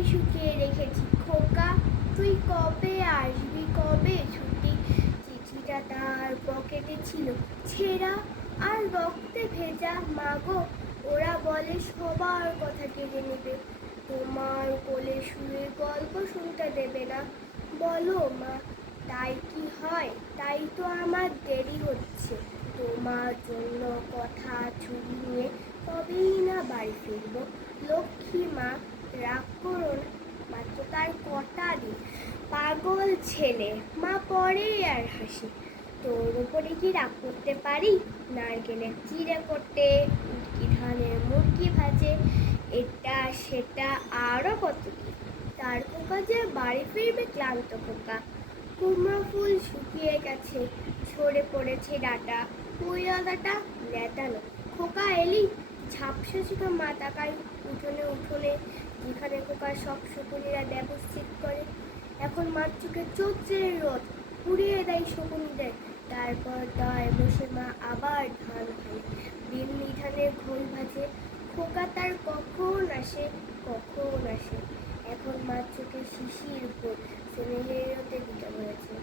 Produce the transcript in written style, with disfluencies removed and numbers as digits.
আমি শুকিয়ে রেখেছি খোকা, তুই কবে আসবি, কবে ছুটি। চিঠিটা তার পকেটে ছিল ছেঁড়া আর রক্তে ভেজা। মাগো, ওরা বলে সবার কথা কেড়ে নেবে, তোমার কোলে শুয়ে গল্প শুনতে দেবে না। বলো মা, তাই কি হয়? তাই তো আমার দেরি হচ্ছে। তোমার জন্য কথা চুরি নিয়ে তবেই না বাড়ি ফিরব। লক্ষ্মী মা, রাগ করো না, মাত্র তার কটা দিন। পাগল ছেলে, মা পরে আর হাসি। তোর উপরে কি রাগ করতে পারি? নারকেলের চিড়ে করতে, উটকি ধানের মুরগি ভাজে, এটা সেটা আরো কত কি। তার খোকা যে বাড়ি ফিরবে ক্লান্ত খোকা। কুমড়ো ফুল শুকিয়ে গেছে, ঝরে পড়েছে ডাটা, পুঁই আদাটা লেটানো। খোকা এলি? ঝাপসা ছিল মা তাকাই উঠোনে উঠোনে, যেখানে খোকার সব শকুনিরা ব্যবস্থিত করে। এখন মার চোখে চোদ্দের রোদ পুড়িয়ে দেয় শকুনিদের। তারপর দয় বসে মা আবার ধান খায়, বিন্নি ধানের ঘোল ভাজে। খোকা তার কখন আসে, কখন আসে। এখন মার চোখে শিশির ভোর, স্নেহের রোদে দিতে হয়েছে।